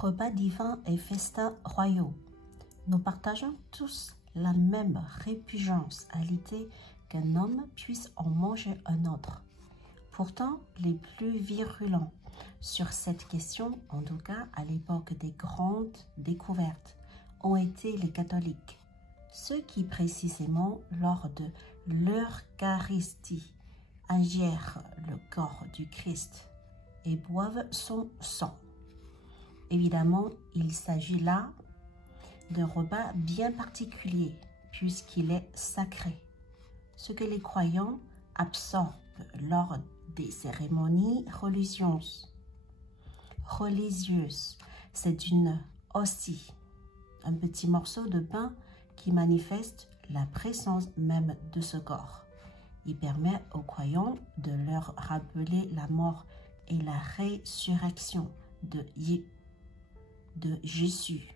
repas divins et festins royaux. Nous partageons tous la même répugnance à l'idée qu'un homme puisse en manger un autre. Pourtant, les plus virulents sur cette question, en tout cas à l'époque des grandes découvertes, ont été les catholiques, ceux qui précisément lors de l'Eucharistie ingèrent le corps du Christ et boivent son sang. Évidemment, il s'agit là d'un repas bien particulier puisqu'il est sacré, ce que les croyants absorbent lors des cérémonies religieuses. C'est une hostie, un petit morceau de pain qui manifeste la présence même de ce corps. Il permet aux croyants de leur rappeler la mort et la résurrection de Jésus,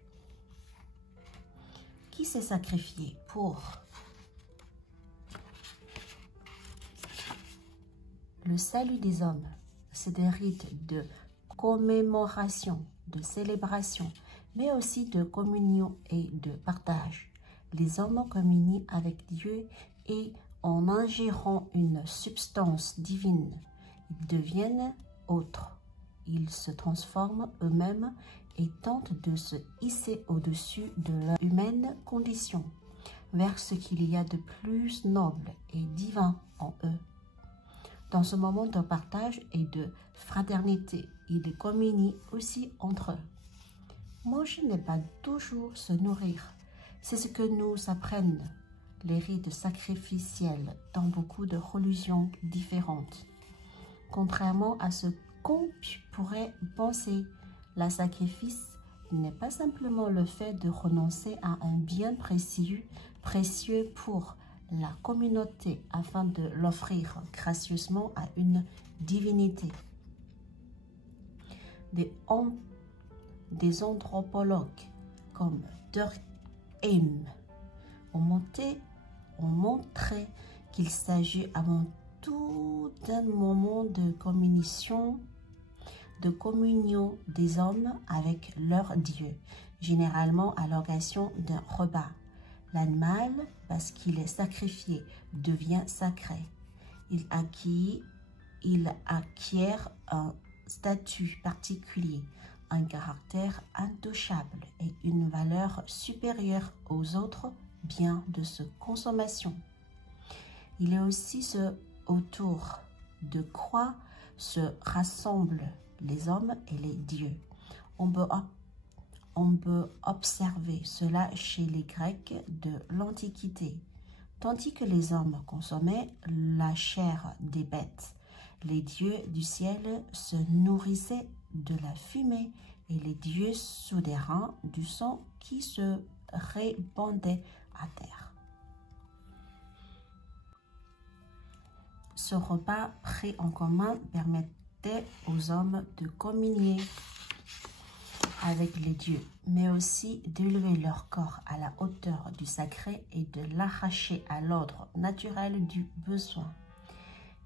qui s'est sacrifié pour le salut des hommes. C'est des rites de commémoration, de célébration, mais aussi de communion et de partage. Les hommes communient avec Dieu et en ingérant une substance divine, ils deviennent autres. Ils se transforment eux-mêmes et tentent de se hisser au-dessus de leur humaine condition, vers ce qu'il y a de plus noble et divin en eux. Dans ce moment de partage et de fraternité, ils communient aussi entre eux. Manger n'est pas toujours se nourrir. C'est ce que nous apprennent les rites sacrificiels dans beaucoup de religions différentes. Contrairement à ce qu'on pourrait penser, le sacrifice n'est pas simplement le fait de renoncer à un bien précieux pour la communauté afin de l'offrir gracieusement à une divinité. Des anthropologues comme Durkheim ont montré qu'il s'agit avant tout d'un moment de communion des hommes avec leur Dieu, généralement à l'occasion d'un repas. L'animal, parce qu'il est sacrifié, devient sacré. Il acquiert un statut particulier, un caractère intouchable et une valeur supérieure aux autres biens de sa consommation. Il est aussi ce autour de quoi se rassemblent les hommes et les dieux. On peut observer cela chez les Grecs de l'Antiquité. Tandis que les hommes consommaient la chair des bêtes, les dieux du ciel se nourrissaient de la fumée et les dieux souterrains du sang qui se répandait à terre. Ce repas pris en commun permettait aux hommes de communier avec les dieux, mais aussi d'élever leur corps à la hauteur du sacré et de l'arracher à l'ordre naturel du besoin.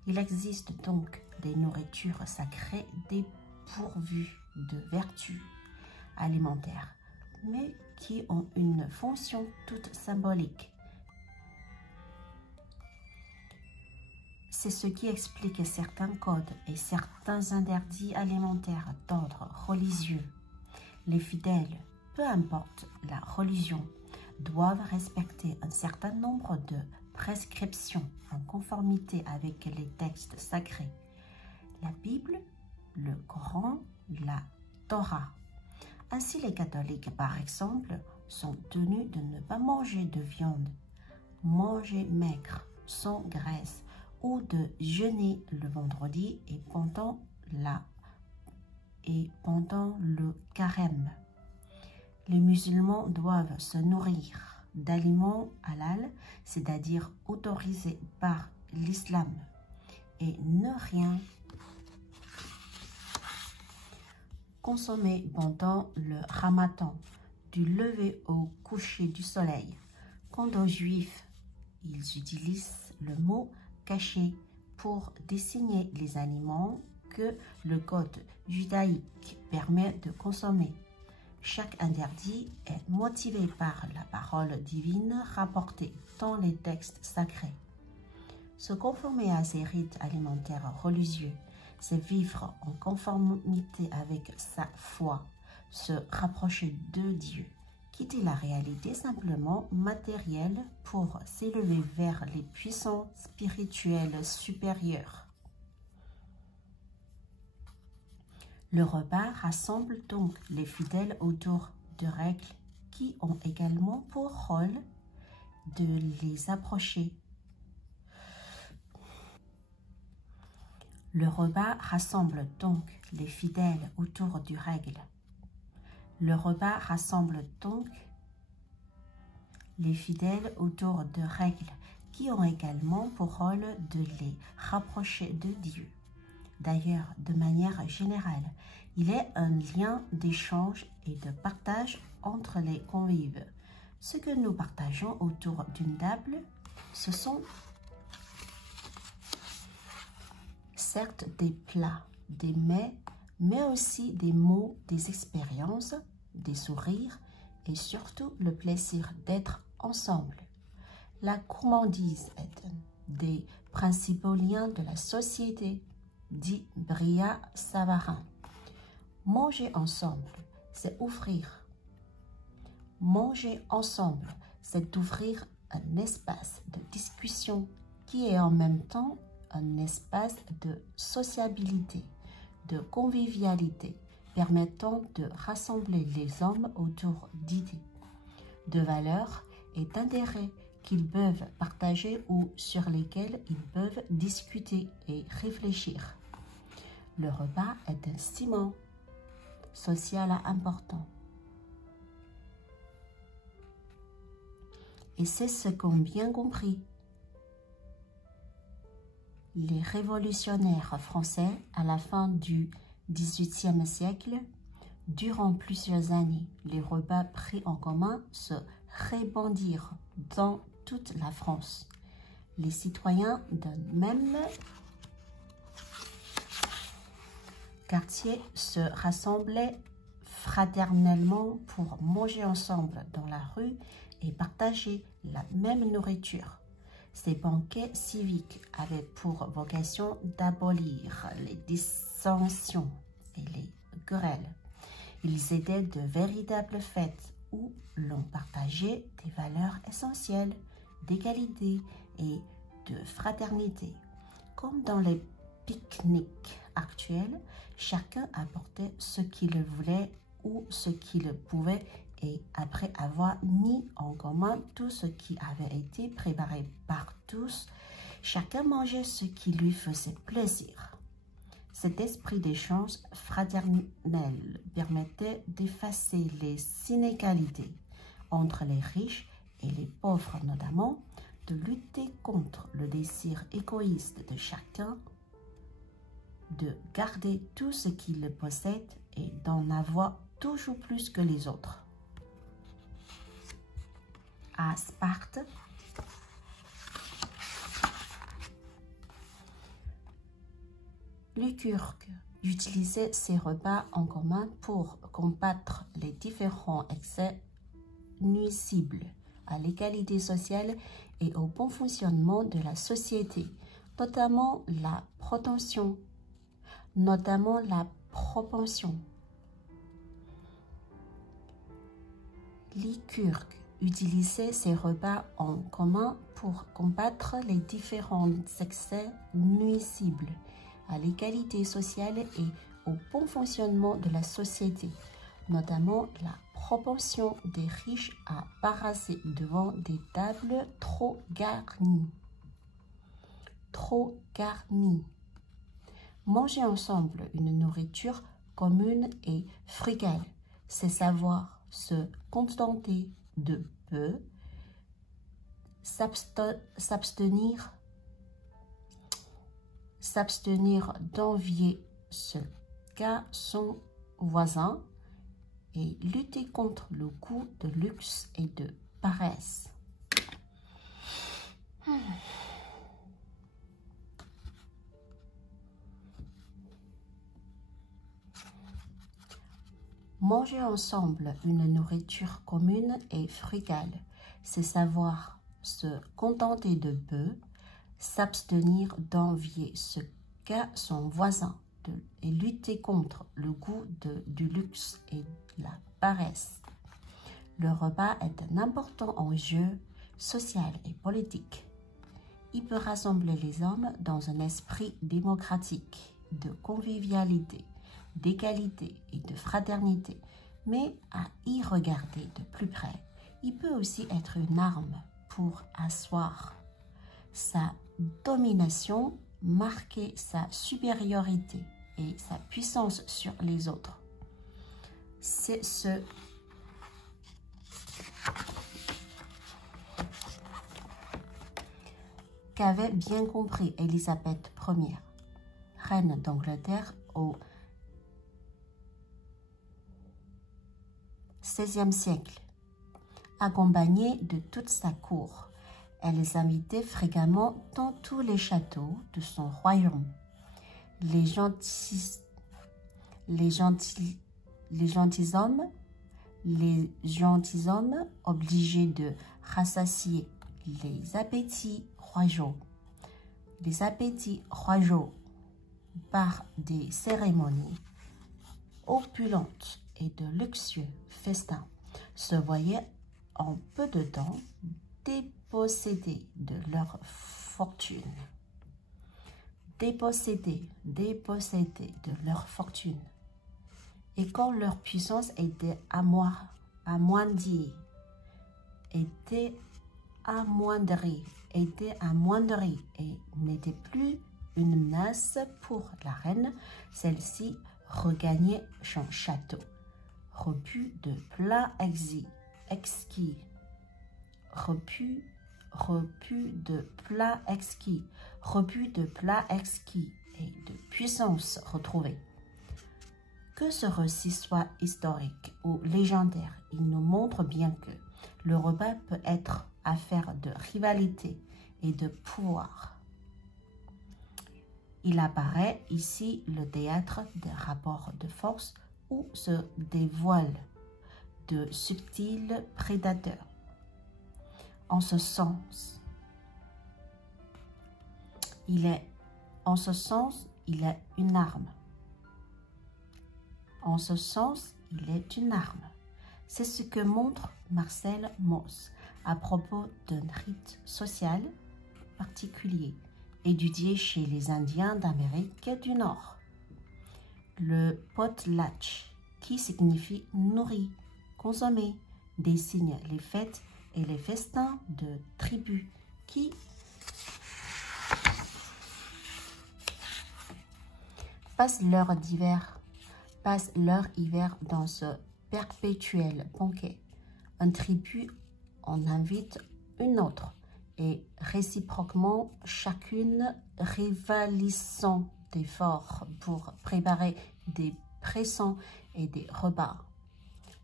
Il existe donc des nourritures sacrées dépourvues de vertus alimentaires, mais qui ont une fonction toute symbolique. C'est ce qui explique certains codes et certains interdits alimentaires d'ordre religieux. Les fidèles, peu importe la religion, doivent respecter un certain nombre de prescriptions en conformité avec les textes sacrés. La Bible, le Coran, la Torah. Ainsi, les catholiques, par exemple, sont tenus de ne pas manger de viande, manger maigre, sans graisse, ou de jeûner le vendredi et pendant le carême. Les musulmans doivent se nourrir d'aliments halal, c'est-à-dire autorisés par l'islam, et ne rien consommer pendant le ramadan, du lever au coucher du soleil. Quant aux juifs, ils utilisent le mot caché pour désigner les aliments que le code judaïque permet de consommer. Chaque interdit est motivé par la parole divine rapportée dans les textes sacrés. Se conformer à ces rites alimentaires religieux, c'est vivre en conformité avec sa foi, se rapprocher de Dieu, quitter la réalité simplement matérielle pour s'élever vers les puissances spirituelles supérieures. Le repas rassemble donc les fidèles autour de règles qui ont également pour rôle de les approcher. Le repas rassemble donc les fidèles autour du règle. Le repas rassemble donc les fidèles autour de règles qui ont également pour rôle de les rapprocher de Dieu. D'ailleurs, de manière générale, il est un lien d'échange et de partage entre les convives. Ce que nous partageons autour d'une table, ce sont certes des plats, des mets, mais aussi des mots, des expériences, des sourires et surtout le plaisir d'être ensemble. La gourmandise est un des principaux liens de la société, dit Bria Savarin. Manger ensemble, c'est offrir. Manger ensemble, c'est ouvrir un espace de discussion qui est en même temps un espace de sociabilité, de convivialité, permettant de rassembler les hommes autour d'idées, de valeurs et d'intérêts qu'ils peuvent partager ou sur lesquels ils peuvent discuter et réfléchir. Le repas est un ciment social important. Et c'est ce qu'ont bien compris les révolutionnaires français à la fin du XVIIIe siècle. Durant plusieurs années, les repas pris en commun se répandirent dans toute la France. Les citoyens d'un même quartier se rassemblaient fraternellement pour manger ensemble dans la rue et partager la même nourriture. Ces banquets civiques avaient pour vocation d'abolir les dissensions et les querelles. Ils étaient de véritables fêtes où l'on partageait des valeurs essentielles d'égalité et de fraternité. Comme dans les pique-niques actuels, chacun apportait ce qu'il voulait ou ce qu'il pouvait et après avoir mis en commun tout ce qui avait été préparé par tous, chacun mangeait ce qui lui faisait plaisir. Cet esprit d'échange fraternel permettait d'effacer les inégalités entre les riches et les pauvres notamment, de lutter contre le désir égoïste de chacun, de garder tout ce qu'il possède et d'en avoir toujours plus que les autres. À Sparte, Lycurgue utilisait ses repas en commun pour combattre les différents excès nuisibles à l'égalité sociale et au bon fonctionnement de la société, notamment la propension. Lycurgue utilisait ses repas en commun pour combattre les différents excès nuisibles à l'égalité sociale et au bon fonctionnement de la société, notamment la propension des riches à parasser devant des tables trop garnies. Manger ensemble une nourriture commune et frugale, c'est savoir se contenter de peu, s'abstenir d'envier ce qu'a son voisin et lutter contre le goût de luxe et de paresse. Manger ensemble une nourriture commune et frugale, c'est savoir se contenter de peu, s'abstenir d'envier ce qu'a son voisin et lutter contre le goût du luxe et la paresse. Le repas est un important enjeu social et politique. Il peut rassembler les hommes dans un esprit démocratique, de convivialité, d'égalité et de fraternité, mais à y regarder de plus près, il peut aussi être une arme pour asseoir sa domination, marquer sa supériorité et sa puissance sur les autres. C'est ce qu'avait bien compris Élisabeth Ier, reine d'Angleterre au XVIe siècle. Accompagnée de toute sa cour, elle les invitait fréquemment dans tous les châteaux de son royaume. Les gentilshommes obligés de rassasier les appétits royaux par des cérémonies opulentes et de luxueux festins se voyaient en peu de temps dépossédés de leur fortune. Et quand leur puissance était amoindrie et n'était plus une menace pour la reine, celle-ci regagnait son château, repu de plats exquis et de puissance retrouvée. Que ce récit soit historique ou légendaire, il nous montre bien que le repas peut être affaire de rivalité et de pouvoir. Il apparaît ici le théâtre des rapports de force où se dévoilent de subtils prédateurs. En ce sens, il est une arme. C'est ce que montre Marcel Mauss à propos d'un rite social particulier étudié chez les Indiens d'Amérique du Nord. Le potlatch, qui signifie nourrir, consommer, désigne les fêtes et les festins de tribus qui passent leur hiver dans ce perpétuel banquet. Un tribu en invite une autre et réciproquement chacune rivalisant d'efforts pour préparer des présents et des repas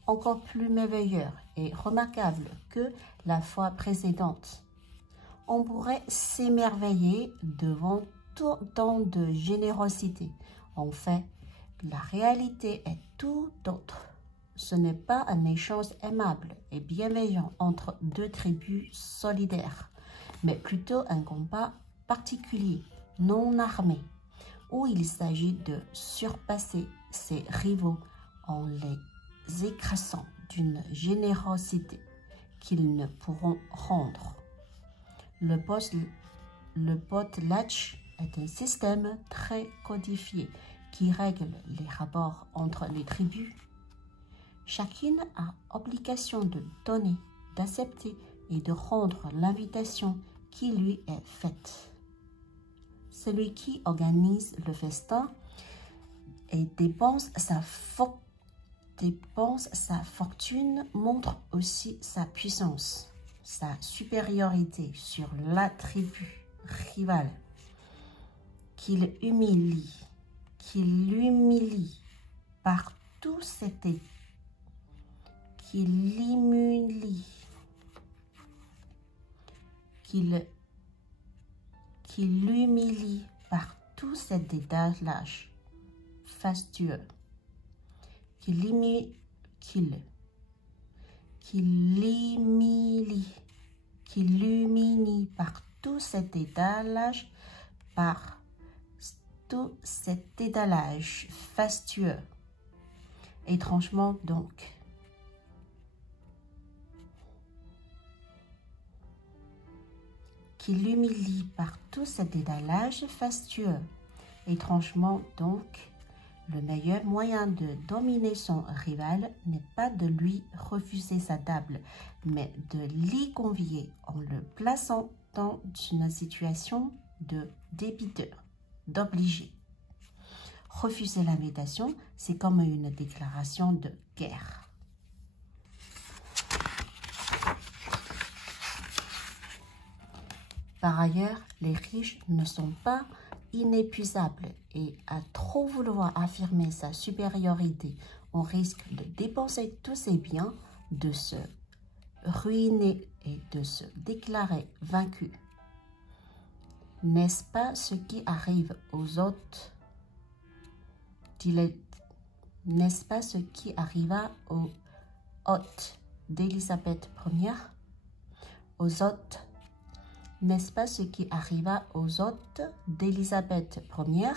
encore plus merveilleux et remarquables que la fois précédente. On pourrait s'émerveiller devant tant de générosité. En fait, la réalité est tout autre. Ce n'est pas un échange aimable et bienveillant entre deux tribus solidaires, mais plutôt un combat particulier, non armé, où il s'agit de surpasser ses rivaux en les écrasant d'une générosité qu'ils ne pourront rendre. Le potlatch est un système très codifié qui règle les rapports entre les tribus. Chacune a obligation de donner, d'accepter et de rendre l'invitation qui lui est faite. Celui qui organise le festin et dépense sa fortune montre aussi sa puissance, sa supériorité sur la tribu rivale, qu'il l'humilie par tout cet étalage fastueux, qu'il qu'il illumine par tout cet étalage, fastueux. Étrangement donc. Qu'il humilie par tout cet étalage fastueux. Étrangement donc, le meilleur moyen de dominer son rival n'est pas de lui refuser sa table, mais de l'y convier en le plaçant dans une situation de débiteur, d'obligé. Refuser l'invitation, c'est comme une déclaration de guerre. Par ailleurs, les riches ne sont pas inépuisables et à trop vouloir affirmer sa supériorité, on risque de dépenser tous ses biens, de se ruiner et de se déclarer vaincu. N'est-ce pas ce qui arrive aux hôtes? N'est-ce pas ce qui arriva aux hôtes d'Élisabeth Ier? Aux hôtes? N'est-ce pas ce qui arriva aux hôtes d'Élisabeth Ier?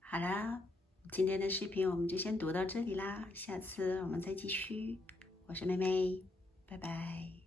好啦，今天的视频我们就先读到这里啦，下次我们再继续。我是妹妹，拜拜。